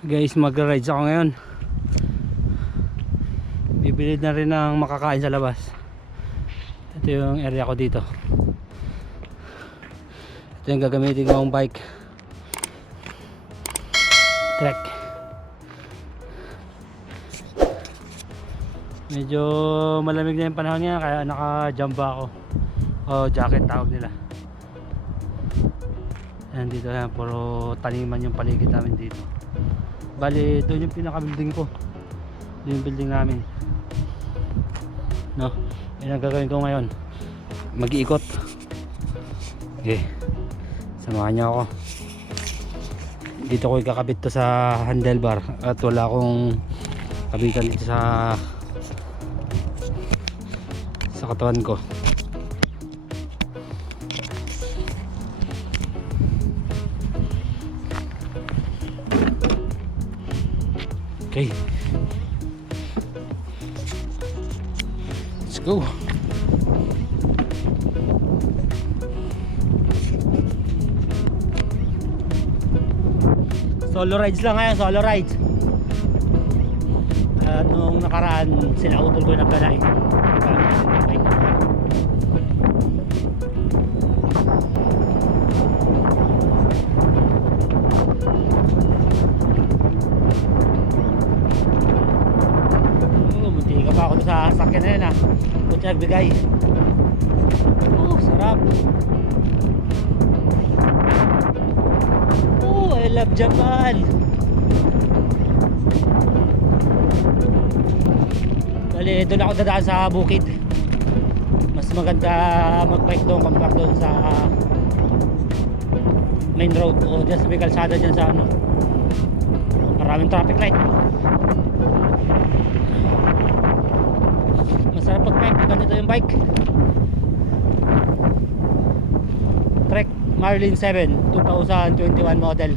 Guys, mag-rides ako ngayon. Bibili na rin ng makakain sa labas. Ito yung area ko dito. Ito yung gagamitin kong bike. Trek. Medyo malamig na yung panahon niya, kaya naka-jamba ako. O jacket tawag nila. Ayan, dito yan, puro taniman yung paligid namin dito. Bali, doon yung pinaka-building ko. Doon yung building namin. No? Yan ang gagawin ko ngayon. Mag-iikot. Okay. Samahan niyo ako. Dito ko ikakabit to sa handlebar. At wala akong kabitan dito sa katawan ko. Okay. Let's go. Solo rides lang ngayon, solo rides. At nung nakaraan, sinautol ko yung naggalay. Ako sa sakyan na yun ah. Buti nagbigay. Sarap. I love Japan. Bali, doon ako dadaan sa bukid. Mas maganda mag-bike doon compare doon sa main road o dyan sa may kalsada dyan sa ano. Maraming traffic light. Masarap pag-bike, ganito yung bike. Trek Marlin 7 2021 model.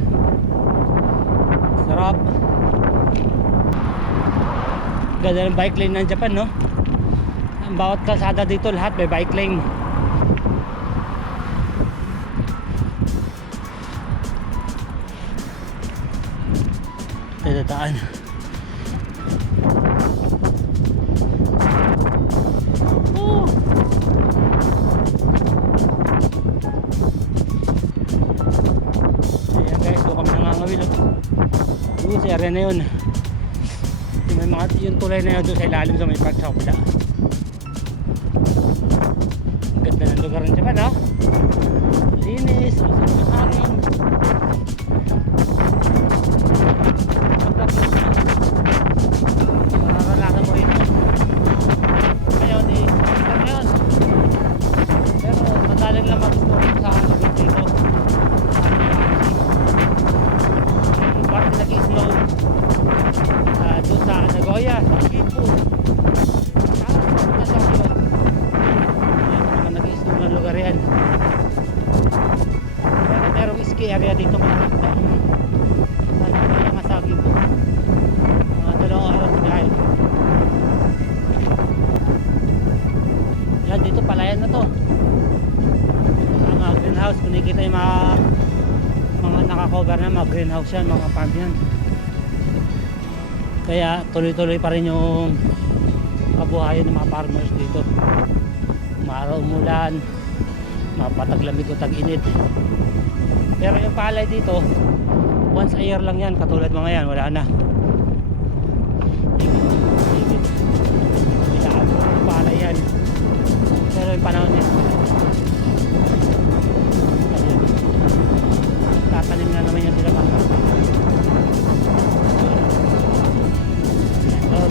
Sarap. Ganda ng bike lane ng Japan, no? Ang bawat kalsada dito, lahat may bike lane. Tadataan. Sa area na yun, may mga yung tulay na yun doon sa ilalim sa may park sa kapila. Ganda ng lugar ng Japan, ha? Linis, masarap yung hangin. Mararanasan mo rin ngayon, ito na yun. Pero madaling lang mag-store sa lugar dito. Parang nag-snow doon sa Nagoya, sa Kipu. Nag-snow na lugar yan. Pero merong ski area dito makakita. Sana nga sa Kipu. Mga 2 araw sa biyahe. Yan, dito palayan na to. Mga greenhouse, kung nakikita yung mga nakakover na mga greenhouse yan, mga farm yan. Kaya tuloy-tuloy pa rin yung kabuhayan ng mga farmers dito. Umaraw, umulan, mapataglamig o tag-init. Pero yung palay dito, once a year lang yan, katulad mga yan, wala na. Ilaan yung palay yan. Pero yung panahon yan, tatanim na naman yan sila mga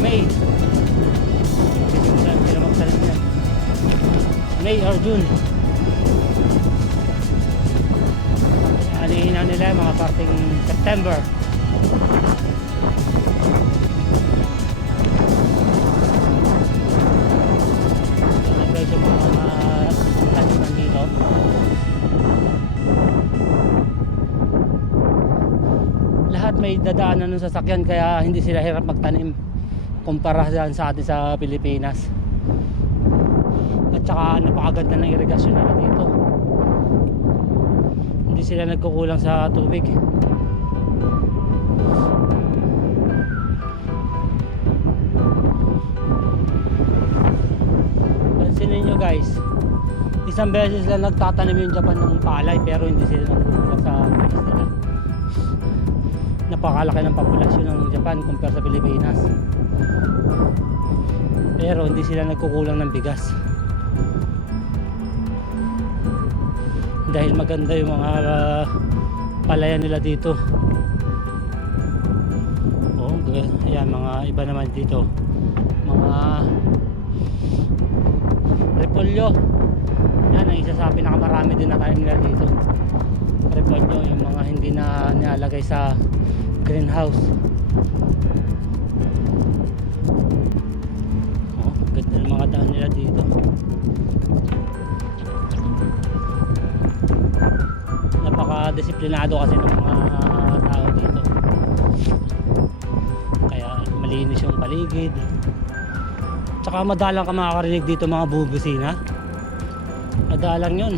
May. Saan sila magtanim yan? May or June. Anihin na nila mga parting September. Guys, yung mga taniman dito. Lahat may dadaanan ng sasakyan, kaya hindi sila hirap magtanim kumpara dyan sa atin sa Pilipinas. At saka napakaganda ng irigasyon nila dito. Hindi sila nagkukulang sa tubig. guys, isang beses lang nagtatanim yung Japan ng palay, pero hindi sila nagkukulang sa bigas nila. Napakalaki ng populasyon ng Japan compare sa Pilipinas, pero hindi sila nagkukulang ng bigas dahil maganda yung mga palayan nila dito. Oh, ayan, mga iba naman dito, mga repolyo. Yan ang isa sa pinakamarami din na tayo nila dito, repolyo, yung mga hindi na nilalagay sa greenhouse. Oh, ganda ng mga daan nila dito. Napaka-disiplinado kasi ng mga tao dito, kaya malinis yung paligid. Tsaka madalang ka makakarinig dito mga bubusina, madalang yun.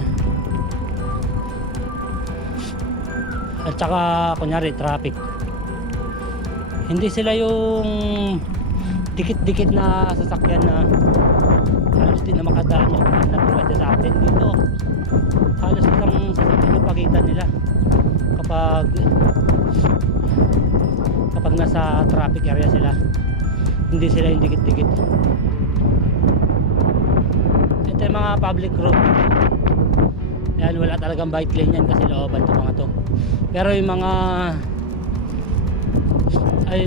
At saka kunyari traffic, hindi sila yung dikit-dikit na sasakyan na halos di na makadaan yung na tulad sa atin dito. Halos isang sasakyan yung pagitan nila kapag nasa traffic area sila. Hindi sila yung dikit-dikit. Ito yung mga public road. Yan, wala talagang bike lane yan kasi looban to mga to. Pero yung mga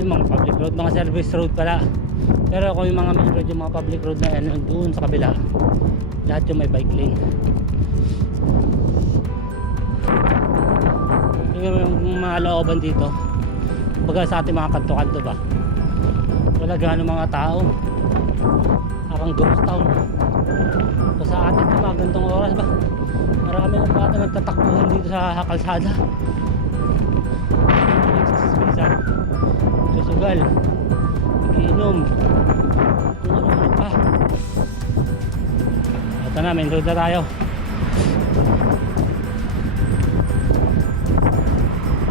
mga public road, mga service road pala. Pero kung yung mga main road, yung mga public road na yan, doon sa kabila, lahat yung may bike lane. Yung mga looban dito, baga sa ating mga kanto-kanto ba, wala gano'ng mga tao, parang ghost town. So sa atin ito mga gantong oras ba, marami ng bata nagtatakbuhan dito sa kalsada, nagsismisan, susugal, nagiinom, kung ano-ano pa. Ito na, main road na tayo.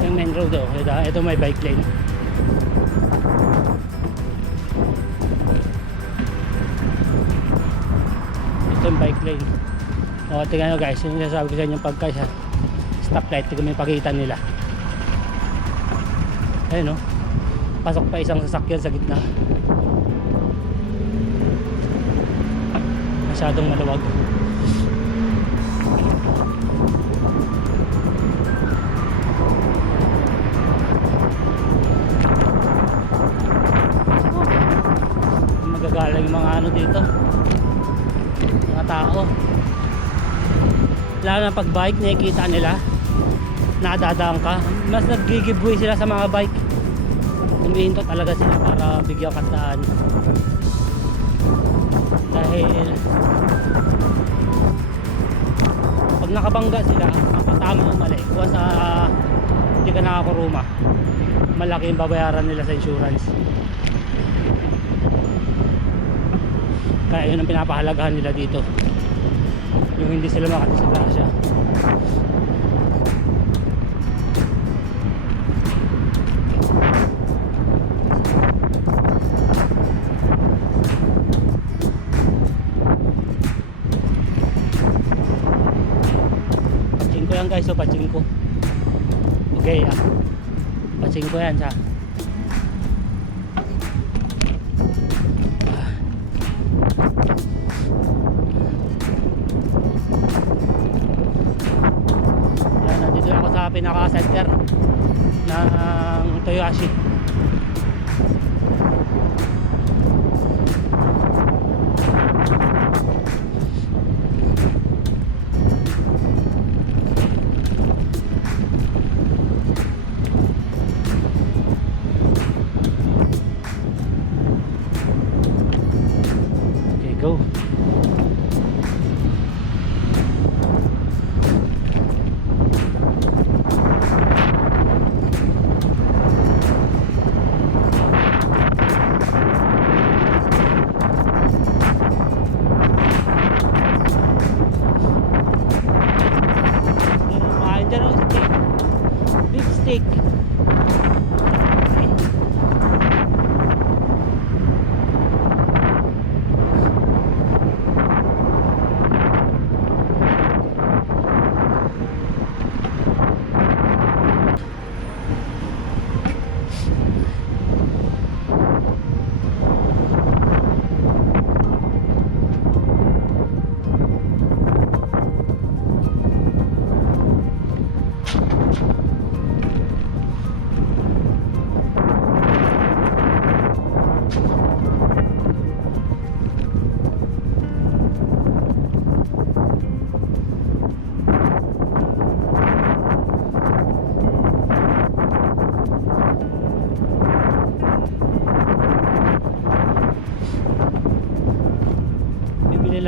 Yung main road, oh, ito may bike lane. Ito yung bike lane. O, tingnan nyo guys, yung nasasabi ko sa inyo pagka sa stoplight, tingnan mo yung pagitan nila. Ayun, oh, pasok pa isang sasakyan sa gitna. Masyadong maluwag. Magagalang yung mga ano dito, mga tao. Lalo na pag bike, nakikita nila nakadadaan ka, mas nag-giveaway sila sa mga bike. Humihinto talaga sila para bigyan ka daan, dahil pag nakabangga sila, tama o mali, kung sa hindi ka nakakuruma, malaki yung babayaran nila sa insurance. Kaya yun ang pinapahalagahan nila dito, yung hindi sila makadisgrasya. Pachinko yan guys, so pachinko. Okay, pachinko yan sa pinaka-center ng Toyohashi. Okay, go. Stick.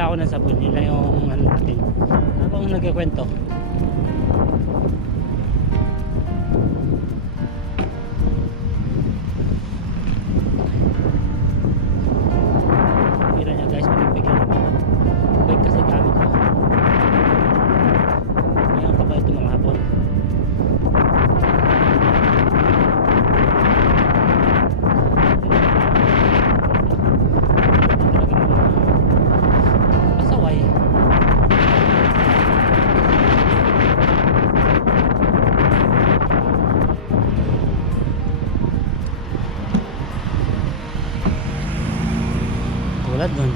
bibila ako ng sabon. Yun lang yung ano natin habang nagkikwento. Tira niya guys, magbigyan ng bike kasi gamit ko. Ngayon pa ba ito mga hapon? Pasaway. Tulad nun.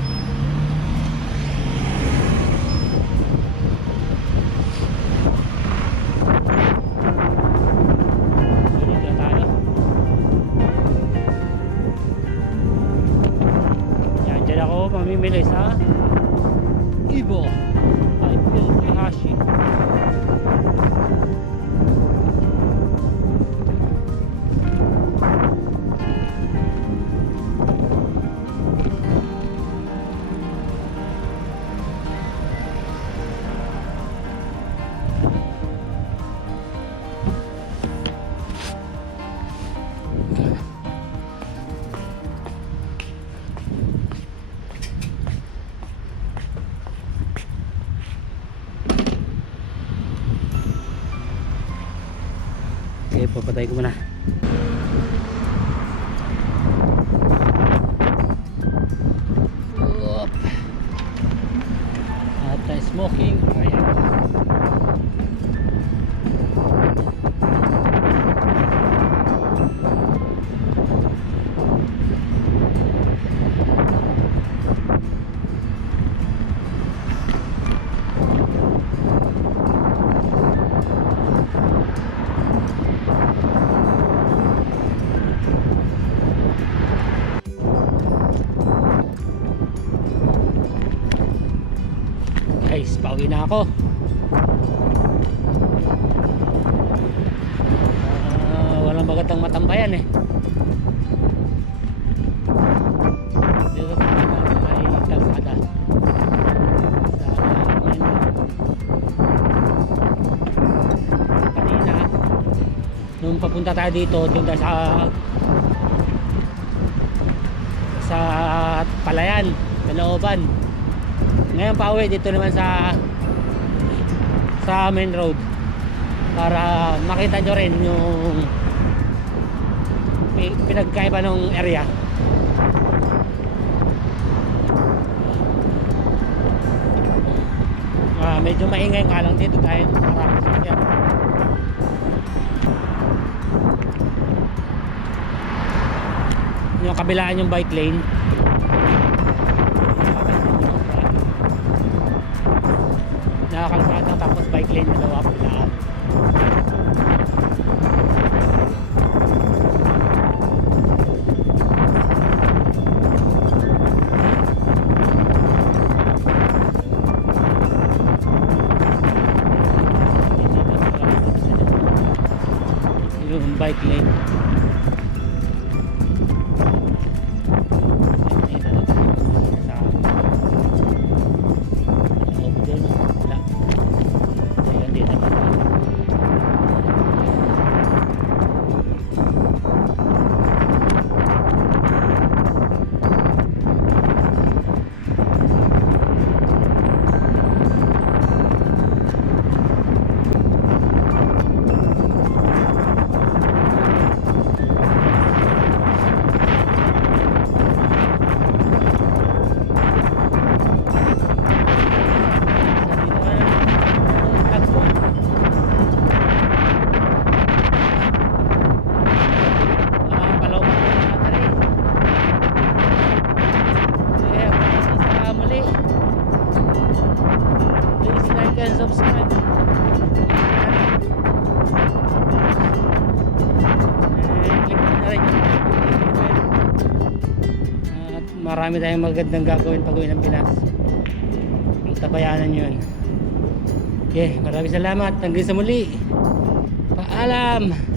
Dito na tayo. Yan, dyan ako mamimili sa Ibo ay Fukuhashi. Okay, papatay ko muna. Oop. At smoking area. Guys, pauwi na ako. Walang bagatang matambayan eh. Dito pa may kalsada. Kanina, nung papunta tayo dito, doon tayo sa Palayan, Calooban. Ngayon pauwi dito naman sa main road para makita nyo rin yung pinagkaiba ng area. Medyo maingay nga lang dito dahil marami sasakyan. Yung kabilaan yung bike lane. Nakakalsada tapos bike lane na daw kabilaan. Yung bike lane. Subscribe. Click mo na rin at marami tayong magandang gagawin pag uwi ng Pinas. Tabayanan yun. Okay, maraming salamat. Hanggang sa muli. Paalam.